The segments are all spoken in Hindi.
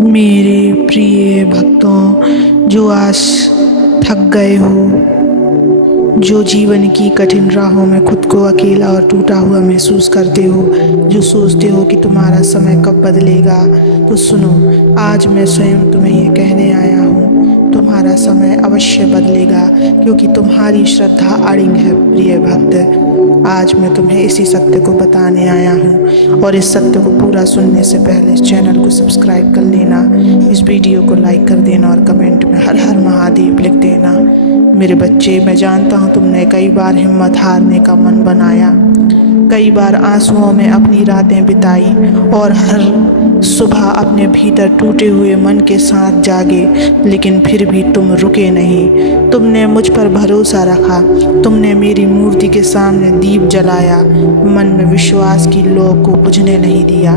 मेरे प्रिय भक्तों, जो आज थक गए हो, जो जीवन की कठिन राहों में खुद को अकेला और टूटा हुआ महसूस करते हो, जो सोचते हो कि तुम्हारा समय कब बदलेगा, तो सुनो, आज मैं स्वयं तुम्हें ये कहने आया हूँ, तुम्हारा समय अवश्य बदलेगा, क्योंकि तुम्हारी श्रद्धा अड़िग है। प्रिय भक्त, आज मैं तुम्हें इसी सत्य को बताने आया हूँ, और इस सत्य को पूरा सुनने से पहले इस चैनल को सब्सक्राइब कर लेना, इस वीडियो को लाइक कर देना और कमेंट में हर हर महादेव लिख देना। मेरे बच्चे, मैं जानता हूँ तुमने कई बार हिम्मत हारने का मन बनाया, कई बार आंसुओं में अपनी रातें बिताई और हर सुबह अपने भीतर टूटे हुए मन के साथ जागे, लेकिन फिर भी तुम रुके नहीं। तुमने मुझ पर भरोसा रखा, तुमने मेरी मूर्ति के सामने दीप जलाया, मन में विश्वास की लौ को बुझने नहीं दिया।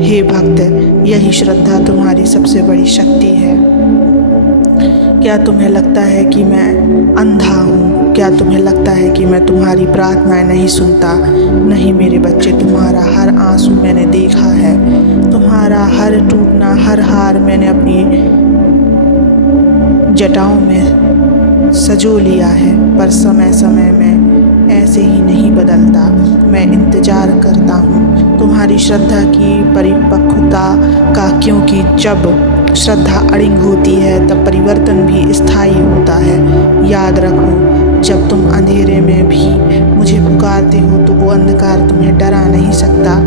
हे भक्त, यही श्रद्धा तुम्हारी सबसे बड़ी शक्ति है। क्या तुम्हें लगता है कि मैं अंधा हूँ? क्या तुम्हें लगता है कि मैं तुम्हारी प्रार्थनाएं नहीं सुनता? नहीं मेरे बच्चे, तुम्हारा हर आंसू मैंने देखा है, तुम्हारा हर टूटना, हर हार मैंने अपनी जटाओं में सजो लिया है। पर समय समय में ऐसे ही नहीं बदलता, मैं इंतज़ार करता हूँ तुम्हारी श्रद्धा की परिपक्वता का, क्योंकि जब श्रद्धा अड़िग होती है तब परिवर्तन भी स्थायी होता है। याद रखो, जब तुम अंधेरे में भी मुझे पुकारते हो तो वो अंधकार तुम्हें डरा नहीं सकता,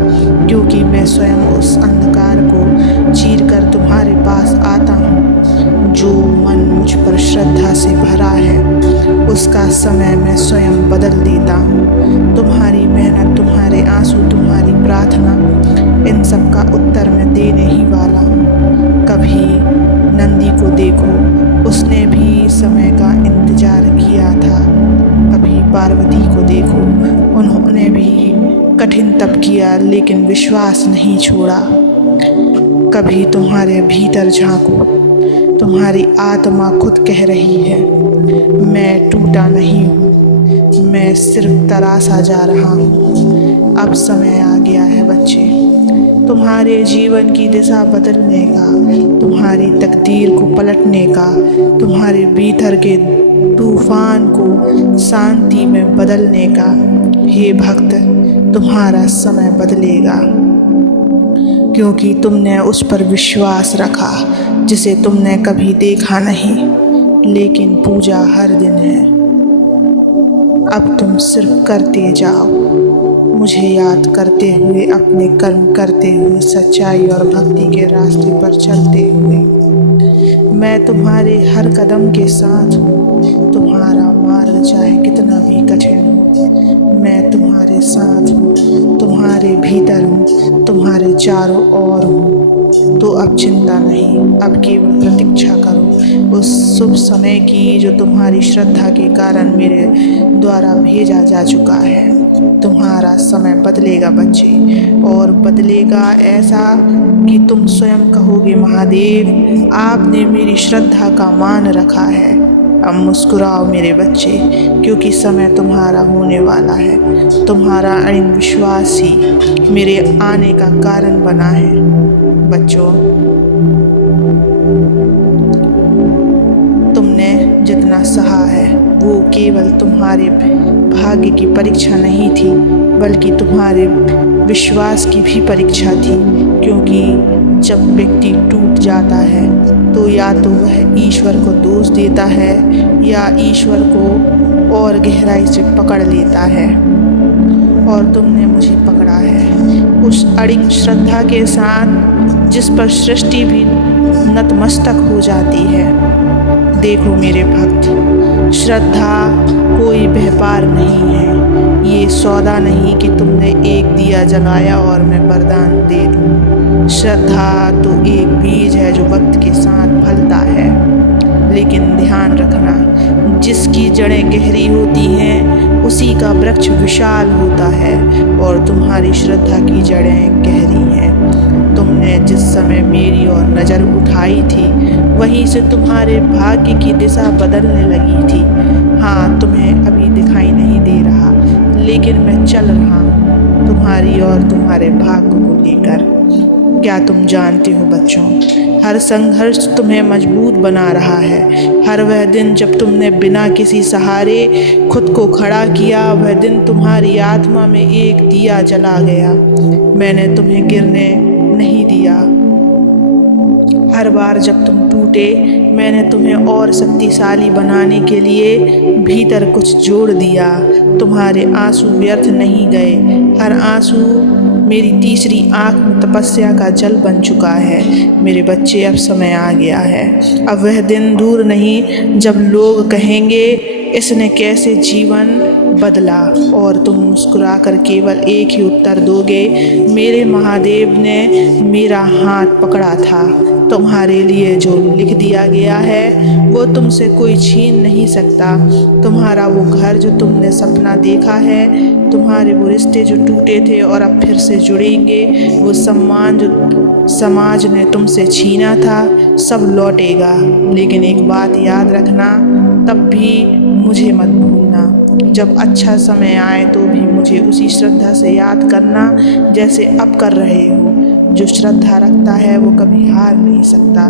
क्योंकि मैं स्वयं उस अंधकार को चीर कर तुम्हारे पास आता हूँ। जो मन मुझ पर श्रद्धा से भरा है उसका समय मैं स्वयं बदल देता हूँ। तुम्हारी मेहनत, तुम्हारे आंसू, तुम्हारी प्रार्थना, इन सब का उत्तर मैं देने ही वाला हूँ। कभी नंदी को देखो, उसने भी समय का इंतजार किया था। कभी पार्वती को देखो, उन्होंने भी कठिन तप किया लेकिन विश्वास नहीं छोड़ा। कभी तुम्हारे भीतर झांको, तुम्हारी आत्मा खुद कह रही है, मैं टूटा नहीं हूँ, मैं सिर्फ तरासा जा रहा हूँ। अब समय आ गया है बच्चे, तुम्हारे जीवन की दिशा बदलने का, तुम्हारी तकदीर को पलटने का, तुम्हारे भीतर के तूफान को शांति में बदलने का। हे भक्त, तुम्हारा समय बदलेगा, क्योंकि तुमने उस पर विश्वास रखा जिसे तुमने कभी देखा नहीं, लेकिन पूजा हर दिन है। अब तुम सिर्फ करते जाओ, मुझे याद करते हुए, अपने कर्म करते हुए, सच्चाई और भक्ति के रास्ते पर चलते हुए। मैं तुम्हारे हर कदम के साथ हूँ, तुम्हारा मार्ग चाहे कितना भी कठिन हो, मैं तुम्हारे साथ हूँ, तुम्हारे भीतर हूँ, तुम्हारे चारों ओर हूँ। तो अब चिंता नहीं, अब केवल प्रतीक्षा करो उस शुभ समय की जो तुम्हारी श्रद्धा के कारण मेरे द्वारा भेजा जा चुका है। तुम्हारा समय बदलेगा बच्चे, और बदलेगा ऐसा कि तुम स्वयं कहोगे, महादेव आपने मेरी श्रद्धा का मान रखा है। अब मुस्कुराओ मेरे बच्चे, क्योंकि समय तुम्हारा होने वाला है। तुम्हारा अड़िग विश्वास ही मेरे आने का कारण बना है। बच्चों, तुमने जितना सहा है वो केवल तुम्हारे भाग्य की परीक्षा नहीं थी, बल्कि तुम्हारे विश्वास की भी परीक्षा थी। क्योंकि जब व्यक्ति टूट जाता है तो या तो वह ईश्वर को दोष देता है या ईश्वर को और गहराई से पकड़ लेता है, और तुमने मुझे पकड़ा है उस अड़िग श्रद्धा के साथ जिस पर सृष्टि भी नतमस्तक हो जाती है। देखो मेरे भक्त, श्रद्धा कोई व्यापार नहीं है, ये सौदा नहीं कि तुमने एक दिया जलाया और मैं वरदान दे दूँ। श्रद्धा तो एक बीज है जो वक्त के साथ फलता है, लेकिन ध्यान रखना, जिसकी जड़ें गहरी होती हैं उसी का वृक्ष विशाल होता है, और तुम्हारी श्रद्धा की जड़ें गहरी हैं। तुमने जिस समय मेरी ओर नज़र उठाई थी वहीं से तुम्हारे भाग्य की दिशा बदलने लगी थी। हाँ, तुम्हें अभी दिखाई नहीं दे रहा, लेकिन मैं चल रहा हूँ तुम्हारी और तुम्हारे भाग्य को लेकर। क्या तुम जानते हो बच्चों, हर संघर्ष तुम्हें मजबूत बना रहा है। हर वह दिन जब तुमने बिना किसी सहारे खुद को खड़ा किया, वह दिन तुम्हारी आत्मा में एक दिया जला गया। मैंने तुम्हें गिरने नहीं दिया। हर बार जब तुम टूटे, मैंने तुम्हें और शक्तिशाली बनाने के लिए भीतर कुछ जोड़ दिया। तुम्हारे आंसू व्यर्थ नहीं गए। हर आंसू मेरी तीसरी आँख में तपस्या का जल बन चुका है। मेरे बच्चे, अब समय आ गया है। अब वह दिन दूर नहीं जब लोग कहेंगे, इसने कैसे जीवन बदला, और तुम मुस्कुराकर केवल एक ही उत्तर दोगे, मेरे महादेव ने मेरा हाथ पकड़ा था। तुम्हारे लिए जो लिख दिया गया है वो तुमसे कोई छीन नहीं सकता। तुम्हारा वो घर जो तुमने सपना देखा है, तुम्हारे वो रिश्ते जो टूटे थे और अब फिर से जुड़ेंगे, वो सम्मान जो समाज ने तुमसे छीना था, सब लौटेगा। लेकिन एक बात याद रखना, तब भी मुझे मत भूलना। जब अच्छा समय आए तो भी मुझे उसी श्रद्धा से याद करना जैसे अब कर रहे हो। जो श्रद्धा रखता है वो कभी हार नहीं सकता।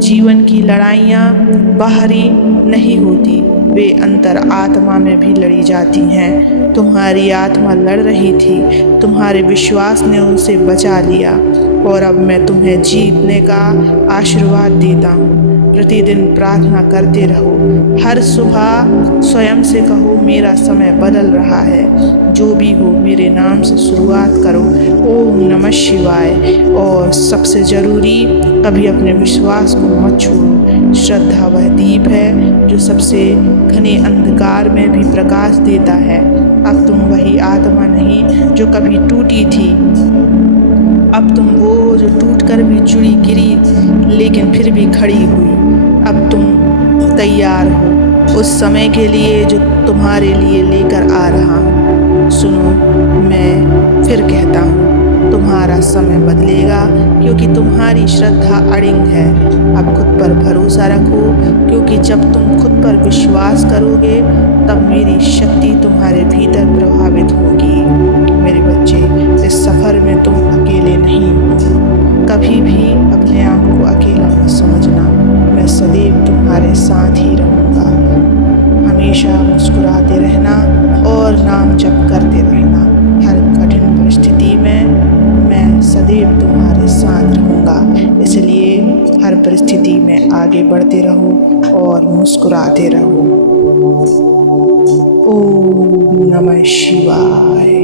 जीवन की लड़ाइयाँ बाहरी नहीं होती, वे अंतर आत्मा में भी लड़ी जाती हैं। तुम्हारी आत्मा लड़ रही थी, तुम्हारे विश्वास ने उसे बचा लिया, और अब मैं तुम्हें जीतने का आशीर्वाद देता हूँ। प्रतिदिन प्रार्थना करते रहो। हर सुबह स्वयं से कहो, मेरा समय बदल रहा है। जो भी हो, मेरे नाम से शुरुआत करो, ओम नमः शिवाय। और सबसे ज़रूरी, कभी अपने विश्वास को मत छोड़ो। श्रद्धा वह दीप है जो सबसे घने अंधकार में भी प्रकाश देता है। अब तुम वही आत्मा नहीं जो कभी टूटी थी, अब तुम वो जो टूटकर भी जुड़ी गिरी लेकिन फिर भी खड़ी हुई। अब तुम तैयार हो उस समय के लिए जो तुम्हारे लिए लेकर आ रहा हूँ। सुनो, मैं फिर कहता हूँ, तुम्हारा समय बदलेगा क्योंकि तुम्हारी श्रद्धा अड़िग है। अब खुद पर भरोसा रखो, क्योंकि जब तुम खुद पर विश्वास करोगे तब मेरी शक्ति तुम्हारे भीतर प्रभावित होगी। मेरे बच्चे, इस सफ़र में तुम अकेले नहीं हो। कभी भी अपने आप को अकेला मत समझना। मैं सदैव तुम्हारे साथ ही रहूँगा। हमेशा मुस्कुराते रहना और नाम जप करते रहना। हर कठिन परिस्थिति में मैं सदैव तुम्हारे साथ रहूँगा। इसलिए हर परिस्थिति में आगे बढ़ते रहो और मुस्कुराते रहो। ओम नमः शिवाय।